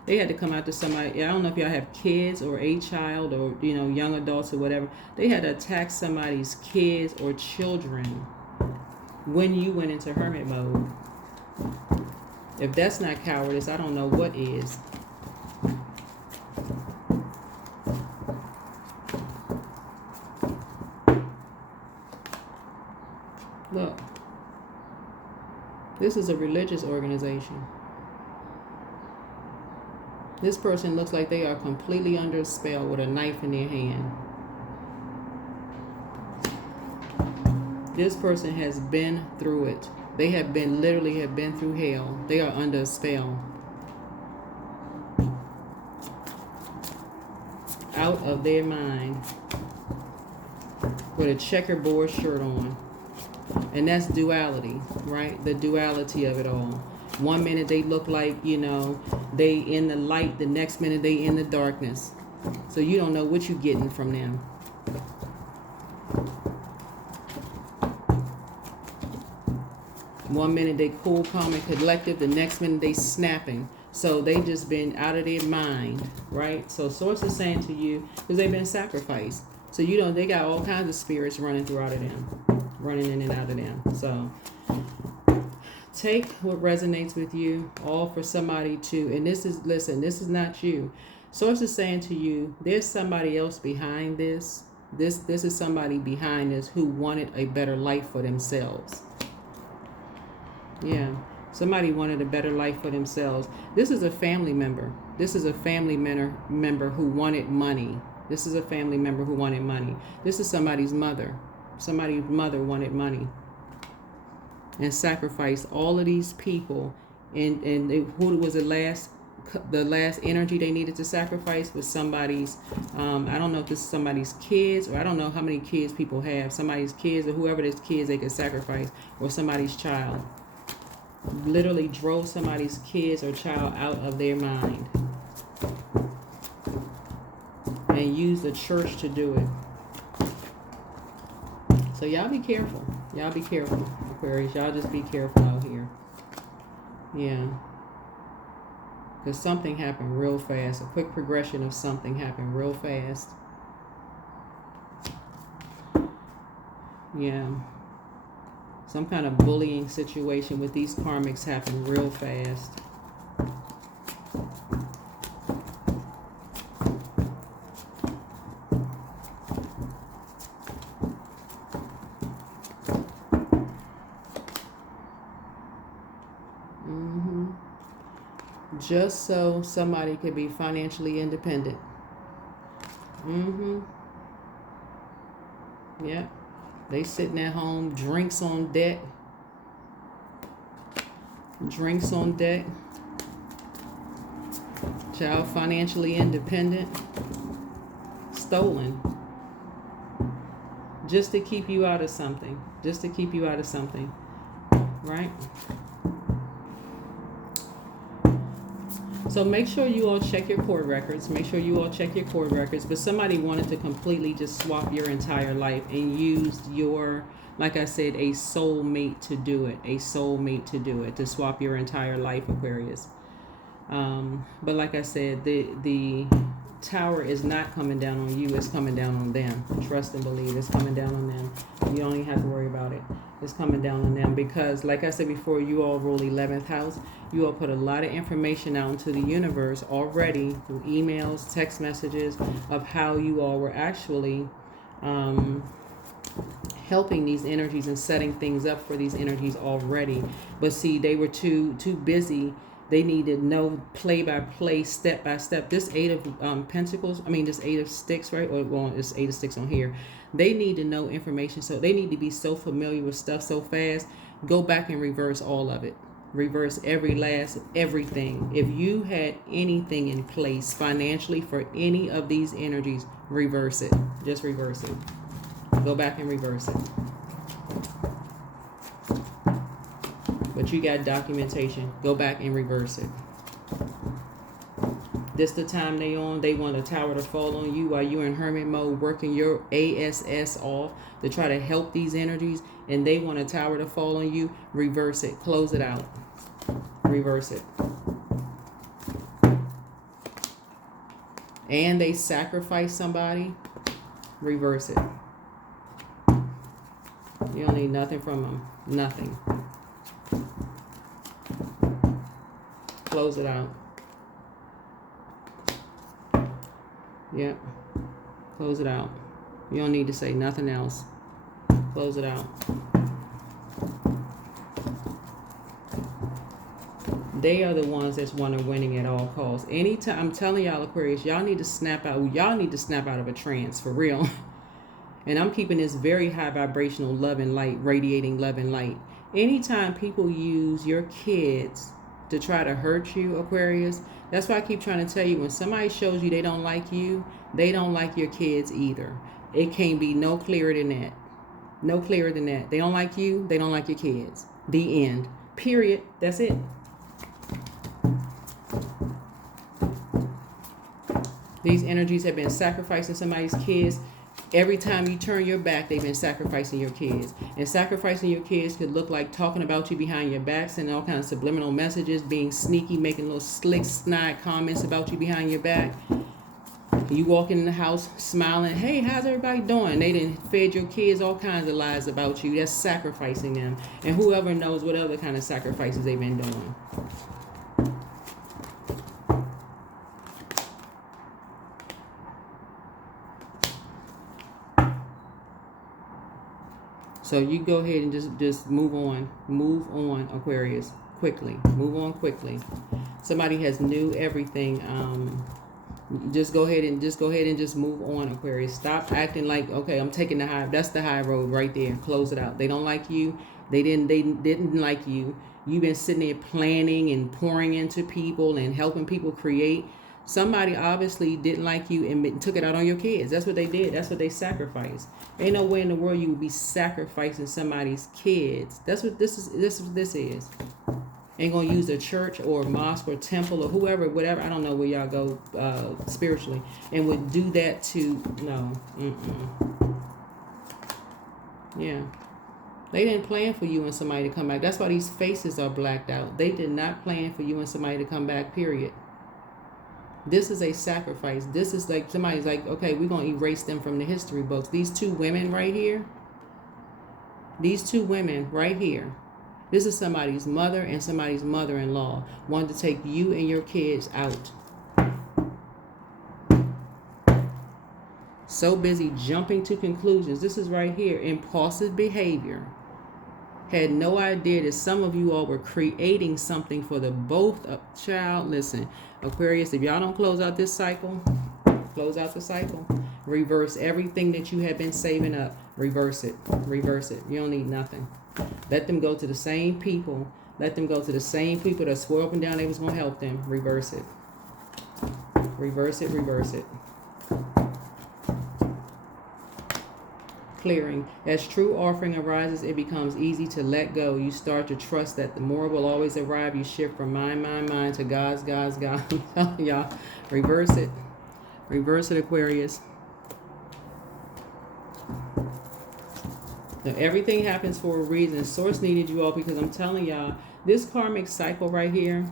They had to come out to somebody. I don't know if y'all have kids or a child or young adults or whatever. They had to attack somebody's kids or children when you went into hermit mode. If that's not cowardice, I don't know what is. Look, this is a religious organization. This person looks like they are completely under a spell with a knife in their hand. This person has been through it. They have literally been through hell. They are under a spell. Out of their mind. With a checkerboard shirt on. And that's duality, right? The duality of it all. One minute they look like, they in the light. The next minute they in the darkness. So you don't know what you're getting from them. One minute they cool, calm, and collective. The next minute they snapping. So they just been out of their mind, right? So Source is saying to you, because they've been sacrificed. So they got all kinds of spirits running throughout of them. Running in and out of them. So take what resonates with you, all for somebody to, and this is not you. Source is saying to you, there's somebody else behind this. This is somebody behind this who wanted a better life for themselves. Yeah, somebody wanted a better life for themselves. This is a family member. This is a family member who wanted money. This is a family member who wanted money. This is somebody's mother. Somebody's mother wanted money and sacrificed all of these people. And who was the last energy they needed to sacrifice was somebody's, I don't know if this is somebody's kids, or I don't know how many kids people have. Somebody's kids, or whoever this kids they could sacrifice, or somebody's child. Literally drove somebody's kids or child out of their mind. And used the church to do it. So y'all be careful. Y'all be careful, Aquarius. Y'all just be careful out here. Yeah. Because something happened real fast. A quick progression of something happened real fast. Yeah. Some kind of bullying situation with these karmics happened real fast. Just so somebody could be financially independent. Yeah. They sitting at home, drinks on deck. Drinks on deck. Child, financially independent. Stolen. Just to keep you out of something. Just to keep you out of something. Right? So make sure you all check your court records. Make sure you all check your court records. But somebody wanted to completely just swap your entire life and used your, like I said, a soulmate to do it. A soulmate to do it. To swap your entire life, Aquarius. But like I said, the tower is not coming down on you. It's coming down on them. Trust and believe. It's coming down on them. You don't even have to worry about it. It's coming down on them because, like I said before, you all rule 11th house. You all put a lot of information out into the universe already through emails, text messages of how you all were actually helping these energies and setting things up for these energies already. But see, they were too busy. They needed to know play by play, step by step. This Eight of Pentacles, this Eight of Sticks, right? Or well, it's Eight of Sticks on here. They need to know information, so they need to be so familiar with stuff so fast. Go back and reverse all of it. Reverse everything. If you had anything in place financially for any of these energies, reverse it. Just reverse it. Go back and reverse it. But you got documentation. Go back and reverse it. This the time they want a tower to fall on you while you're in hermit mode working your ASS off to try to help these energies, and they want a tower to fall on you. Reverse it. Close it out. Reverse it. And they sacrifice somebody. Reverse it. You don't need nothing from them. Nothing. Close it out. Yep. Close it out. You don't need to say nothing else. Close it out. They are the ones that's want winning at all costs. Anytime, I'm telling y'all, Aquarius, y'all need to snap out. Y'all need to snap out of a trance for real. And I'm keeping this very high vibrational love and light, radiating love and light. Anytime people use your kids to try to hurt you, Aquarius, that's why I keep trying to tell you, when somebody shows you they don't like you, they don't like your kids either. It can't be no clearer than that. No clearer than that. They don't like you, they don't like your kids. The end. Period. That's it. These energies have been sacrificing somebody's kids. Every time you turn your back, they've been sacrificing your kids. And sacrificing your kids could look like talking about you behind your back, sending all kinds of subliminal messages, being sneaky, making little slick, snide comments about you behind your back. You walk in the house smiling, hey, how's everybody doing? They done fed your kids all kinds of lies about you. That's sacrificing them. And whoever knows what other kind of sacrifices they've been doing. So you go ahead and just move on, Aquarius, quickly. Move on quickly. Somebody has knew everything. Just go ahead and just move on, Aquarius. Stop acting like, okay, I'm taking the high. That's the high road right there. Close it out. They don't like you. They didn't like you. You've been sitting there planning and pouring into people and helping people create. Somebody obviously didn't like you and took it out on your kids. That's what they did. That's what they sacrificed. Ain't no way in the world you would be sacrificing somebody's kids. That's what this is. This is what this is. Ain't gonna use a church or a mosque or temple or whoever, whatever. I don't know where y'all go spiritually, and would do that to no. Yeah. They didn't plan for you and somebody to come back. That's why these faces are blacked out. They did not plan for you and somebody to come back, period. This is a sacrifice. This is like somebody's like, okay, we're going to erase them from the history books. These two women right here. This is somebody's mother and somebody's mother-in-law. Wanted to take you and your kids out. So busy jumping to conclusions. This is right here. Impulsive behavior. Had no idea that some of you all were creating something for the both of child. Listen, Aquarius, if y'all don't close out this cycle, close out the cycle. Reverse everything that you have been saving up. Reverse it. Reverse it. You don't need nothing. Let them go to the same people. Let them go to the same people that swore up and down they was going to help them. Reverse it. Reverse it, reverse it. Clearing. As true offering arises, it becomes easy to let go. You start to trust that the more will always arrive. You shift from mind to God's. Y'all, reverse it. Reverse it, Aquarius. Now, everything happens for a reason. Source needed you all because I'm telling y'all, this karmic cycle right here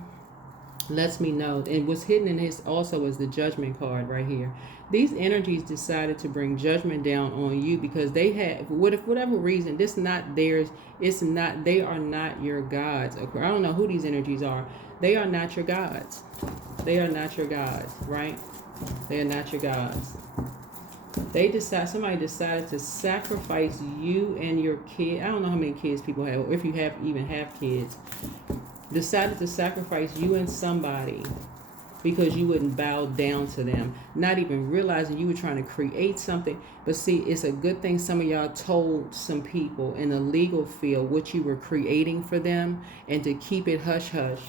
lets me know. And what's hidden in this also is the judgment card right here. These energies decided to bring judgment down on you because they have, for whatever reason, this not theirs. It's not, they are not your gods. I don't know who these energies are. They are not your gods. They are not your gods, right? They are not your gods. Somebody decided to sacrifice you and your kid. I don't know how many kids people have, or if you even have kids. Decided to sacrifice you and somebody because you wouldn't bow down to them, not even realizing you were trying to create something. But see, it's a good thing some of y'all told some people in the legal field what you were creating for them, and to keep it hush hush.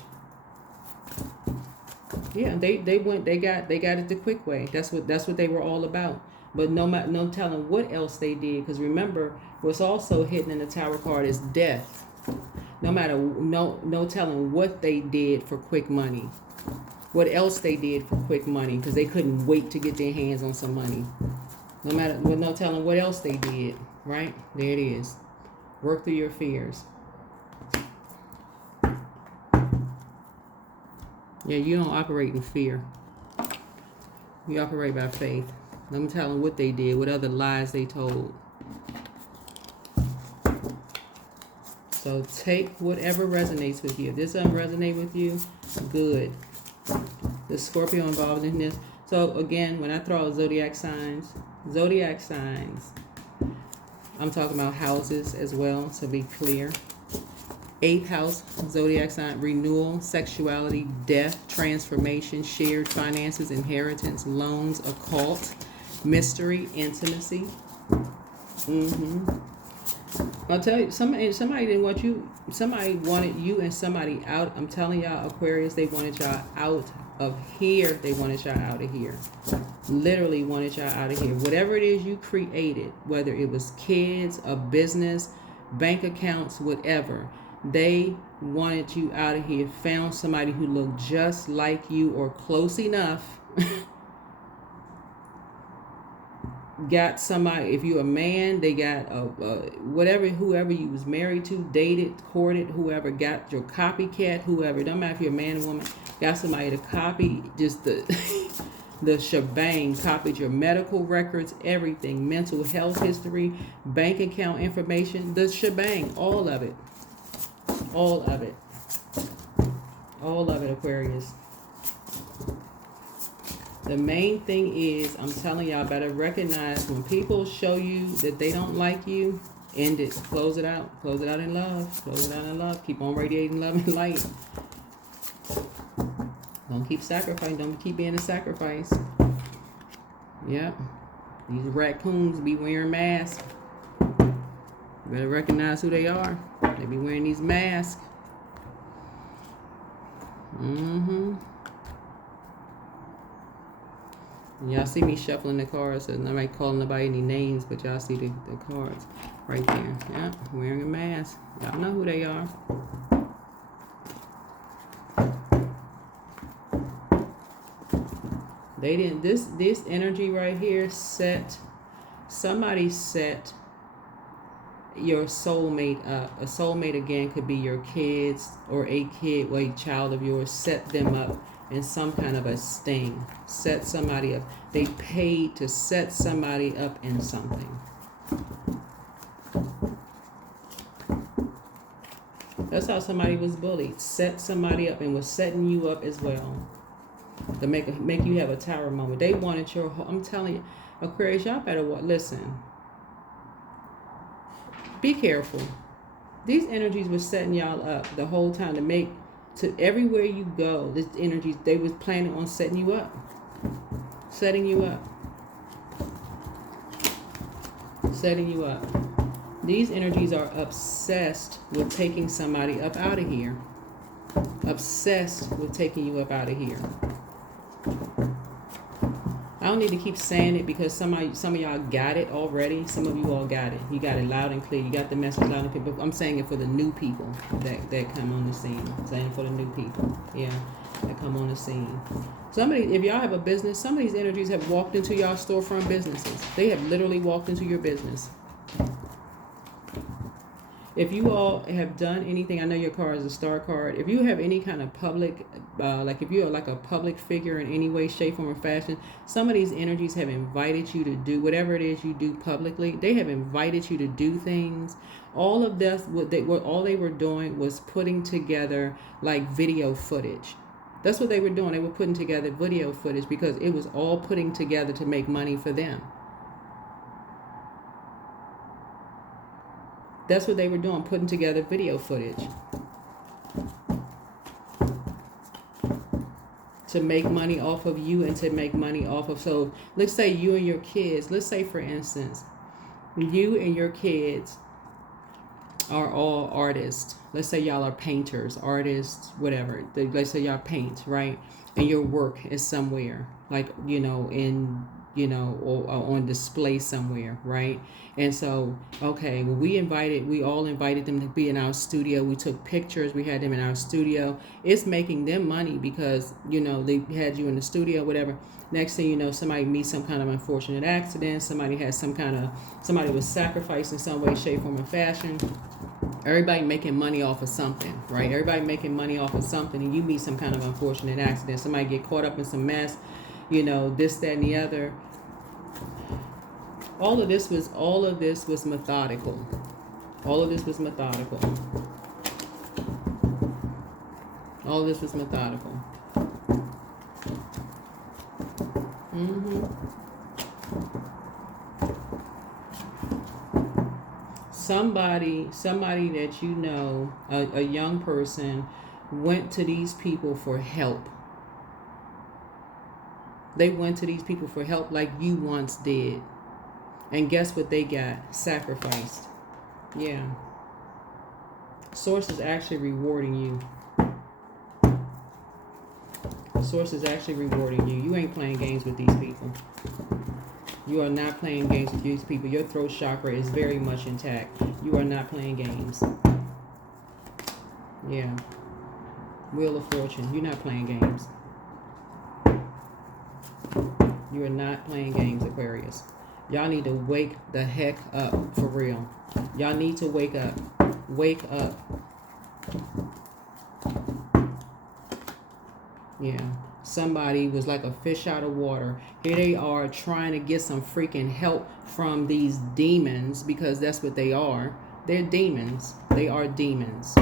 Yeah, they got it the quick way. That's what they were all about. But no telling what else they did, because remember, what's also hidden in the Tower card is death. No telling what they did for quick money. What else they did for quick money, because they couldn't wait to get their hands on some money. No telling what else they did, right? There it is. Work through your fears. Yeah, you don't operate in fear. You operate by faith. Let me tell them what they did, what other lies they told. So take whatever resonates with you. If this doesn't resonate with you, good. The Scorpio involved in this. So again, when I throw out zodiac signs, I'm talking about houses as well, so be clear. 8th house, zodiac sign, renewal, sexuality, death, transformation, shared finances, inheritance, loans, occult, mystery, intimacy. I'll tell you, somebody didn't want you. Somebody wanted you and somebody out. I'm telling y'all, Aquarius, they wanted y'all out of here. They wanted y'all out of here. Literally wanted y'all out of here. Whatever it is you created, whether it was kids, a business, bank accounts, whatever, they wanted you out of here. Found somebody who looked just like you or close enough. Got somebody, if you're a man, they got whoever you was married to, dated, courted, whoever, got your copycat, whoever, don't matter if you're a man or woman, got somebody to copy just the shebang, copied your medical records, everything, mental health history, bank account information, the shebang, all of it, Aquarius. The main thing is, I'm telling y'all, better recognize when people show you that they don't like you, end it. Close it out. Close it out in love. Keep on radiating love and light. Don't keep sacrificing. Don't keep being a sacrifice. Yep. These raccoons be wearing masks. You better recognize who they are. They be wearing these masks. Y'all see me shuffling the cards, so nobody calling nobody any names, but y'all see the cards right there. Yeah, wearing a mask. Y'all know who they are. They didn't. This energy right here somebody set your soulmate up. A soulmate again could be your kids or a kid or a child of yours. Set them up in some kind of a sting. Set somebody up. They paid to set somebody up in something. That's how somebody was bullied. Set somebody up and was setting you up as well. To make you have a tower moment. They wanted your whole, I'm telling you, Aquarius, y'all better listen. Be careful. These energies were setting y'all up the whole time to everywhere you go. This energy, they was planning on setting you up. Setting you up. These energies are obsessed with taking somebody up out of here. Obsessed with taking you up out of here. don't need to keep saying it because some of y'all got it already. Some of you all got it. You got it loud and clear. You got the message loud and clear. But I'm saying it for the new people that come on the scene. I'm saying it for the new people. Yeah, that come on the scene. Somebody, if y'all have a business, some of these energies have walked into y'all storefront businesses. They have literally walked into your business. If you all have done anything, I know your card is a star card. If you have any kind of public, like if you're like a public figure in any way, shape, form, or fashion, some of these energies have invited you to do whatever it is you do publicly. They have invited you to do things. All of this, all they were doing was putting together like video footage. That's what they were doing. They were putting together video footage because it was all putting together to make money for them. That's what they were doing, putting together video footage to make money off of you and to make money off of. So let's say you and your kids, let's say for instance, you and your kids are all artists. Let's say y'all are painters, artists, whatever. Let's say y'all paint, right? And your work is somewhere, like, or on display somewhere, right? And so, okay, well, we all invited them to be in our studio. We took pictures. We had them in our studio. It's making them money because, they had you in the studio, whatever. Next thing you know, somebody meets some kind of unfortunate accident. Somebody was sacrificed in some way, shape, form, or fashion. Everybody making money off of something, right? Everybody making money off of something, and you meet some kind of unfortunate accident. Somebody get caught up in some mess, this, that, and the other. All of this was methodical. All of this was methodical. All of this was methodical. Somebody that you know, a young person, went to these people for help. They went to these people for help like you once did. And guess what they got? Sacrificed. Yeah. Source is actually rewarding you. Source is actually rewarding you. You ain't playing games with these people. You are not playing games with these people. Your throat chakra is very much intact. You are not playing games. Yeah. Wheel of Fortune. You're not playing games. You are not playing games, Aquarius. Y'all need to wake the heck up, for real. Y'all need to wake up. Wake up. Yeah. Somebody was like a fish out of water. Here they are trying to get some freaking help from these demons, because that's what they are. They're demons. They are demons.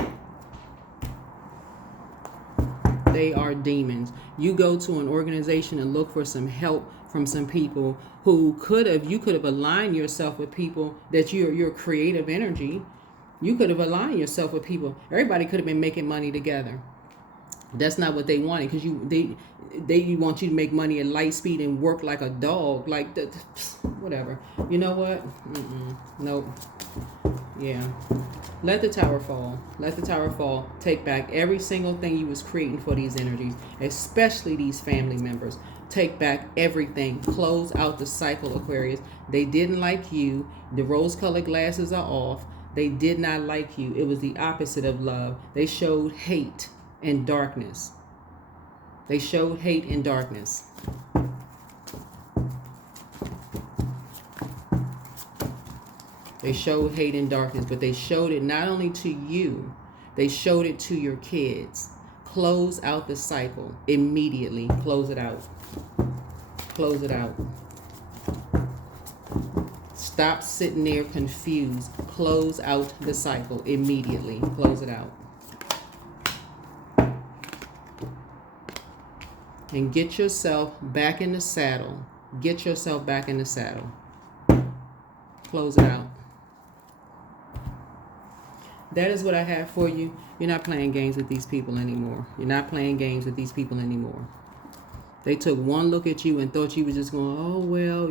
They are demons. You go to an organization and look for some help from some people who you could have aligned yourself with people that your creative energy. You could have aligned yourself with people. Everybody could have been making money together. That's not what they wanted, because they want you to make money at light speed and work like a dog, like the whatever. You know what? Nope. Yeah. Let the tower fall. Let the tower fall. Take back every single thing you was creating for these energies, especially these family members. Take back everything. Close out the cycle, Aquarius. They didn't like you. The rose-colored glasses are off. They did not like you. It was the opposite of love. They showed hate and darkness. They showed hate and darkness. They showed hate and darkness, but they showed it not only to you, they showed it to your kids. Close out the cycle immediately. Close it out. Close it out. Stop sitting there confused. Close out the cycle immediately. Close it out. And get yourself back in the saddle. Get yourself back in the saddle. Close it out. That is what I have for you. You're not playing games with these people anymore. You're not playing games with these people anymore. They took one look at you and thought you was just going, oh, well,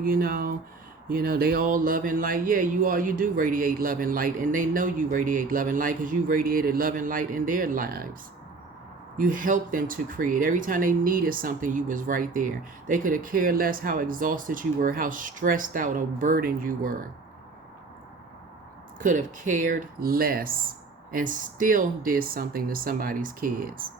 they all love and light. Yeah, you do radiate love and light. And they know you radiate love and light because you radiated love and light in their lives. You helped them to create. Every time they needed something, you was right there. They could have cared less how exhausted you were, how stressed out or burdened you were. Could have cared less and still did something to somebody's kids.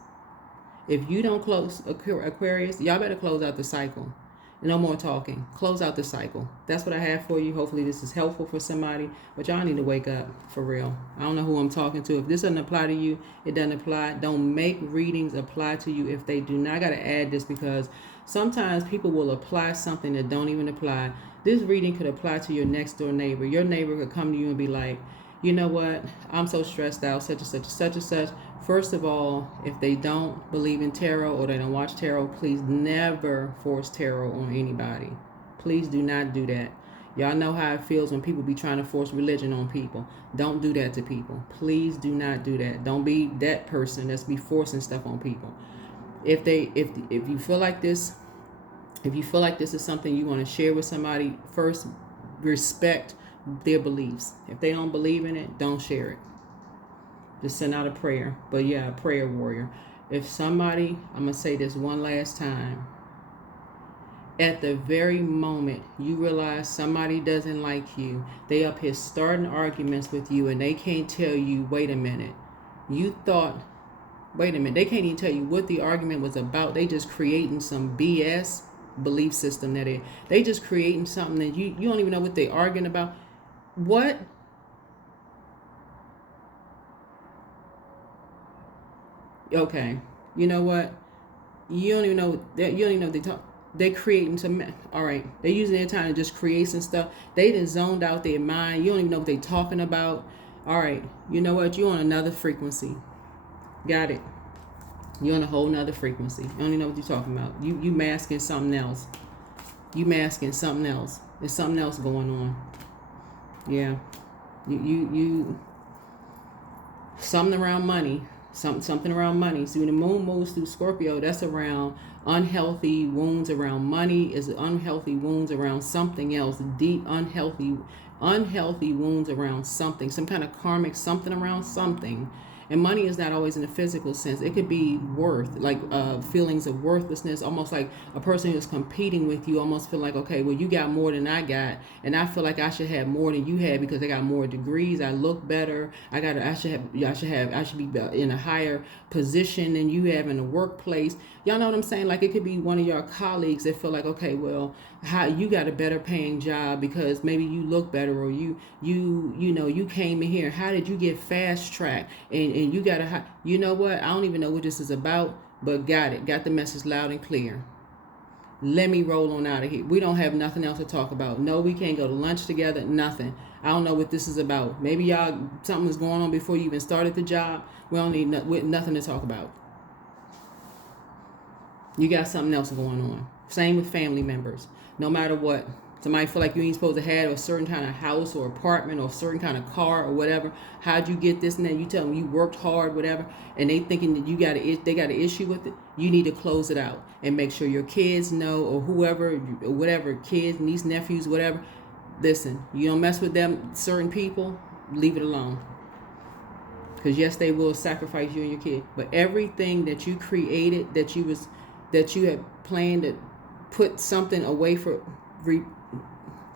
If you don't close, Aquarius, y'all better close out the cycle. No more talking. Close out the cycle. That's what I have for you. Hopefully this is helpful for somebody. But y'all need to wake up, for real. I don't know who I'm talking to. If this doesn't apply to you, it doesn't apply. Don't make readings apply to you if they do not. I got to add this because sometimes people will apply something that don't even apply. This reading could apply to your next door neighbor. Your neighbor could come to you and be like, you know what? I'm so stressed out, such and such and such and such. First of all, if they don't believe in tarot or they don't watch tarot, please never force tarot on anybody. Please do not do that. Y'all know how it feels when people be trying to force religion on people. Don't do that to people. Please do not do that. Don't be that person that's be forcing stuff on people. If you feel like this, if you feel like this is something you want to share with somebody, first respect their beliefs. If they don't believe in it, don't share it. Just send out a prayer. But yeah, a prayer warrior. If somebody, I'm going to say this one last time. At the very moment you realize somebody doesn't like you, they up here starting arguments with you and they can't tell you, wait a minute. You thought, wait a minute. They can't even tell you what the argument was about. They just creating some BS belief system that they just creating something that you don't even know what they're arguing about. What? Okay, you know what? You don't even know that. You don't even know they talk. They creating some. All right, they using their time to just create some stuff. They done zoned out their mind. You don't even know what they talking about. All right, you know what? You on another frequency. Got it. You on a whole nother frequency. You don't even know what you're talking about. You masking something else. You masking something else. There's something else going on. Yeah. You something around money. Something around money. See, when the moon moves through Scorpio, that's around unhealthy wounds around money, is unhealthy wounds around something else, deep unhealthy wounds around something, some kind of karmic something around something. And money is not always in a physical sense. It could be worth, like feelings of worthlessness, almost like a person who's competing with you, almost feel like, okay, well, you got more than I got, and I feel like I should have more than you had because I got more degrees, I look better, I should be in a higher position than you have in the workplace. Y'all know what I'm saying? Like it could be one of your colleagues that feel like, okay, well, how you got a better paying job because maybe you look better, or you know you came in here. How did you get fast track? And you got to, you know what? I don't even know what this is about, but got the message loud and clear. Let me roll on out of here. We don't have nothing else to talk about. No, we can't go to lunch together. Nothing. I don't know what this is about. Maybe y'all something is going on before you even started the job. We don't need nothing to talk about. You got something else going on. Same with family members. No matter what. Somebody feel like you ain't supposed to have a certain kind of house or apartment or a certain kind of car or whatever. How'd you get this and that? You tell them you worked hard, whatever, and they thinking that they got an issue with it. You need to close it out and make sure your kids know, or whoever, or whatever, kids, niece, nephews, whatever. Listen, you don't mess with them, certain people, leave it alone. Because yes, they will sacrifice you and your kid. But everything that you created, that you had planned to put something away for,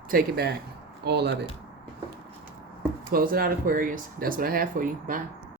take it back. All of it. Close it out, Aquarius. That's what I have for you. Bye.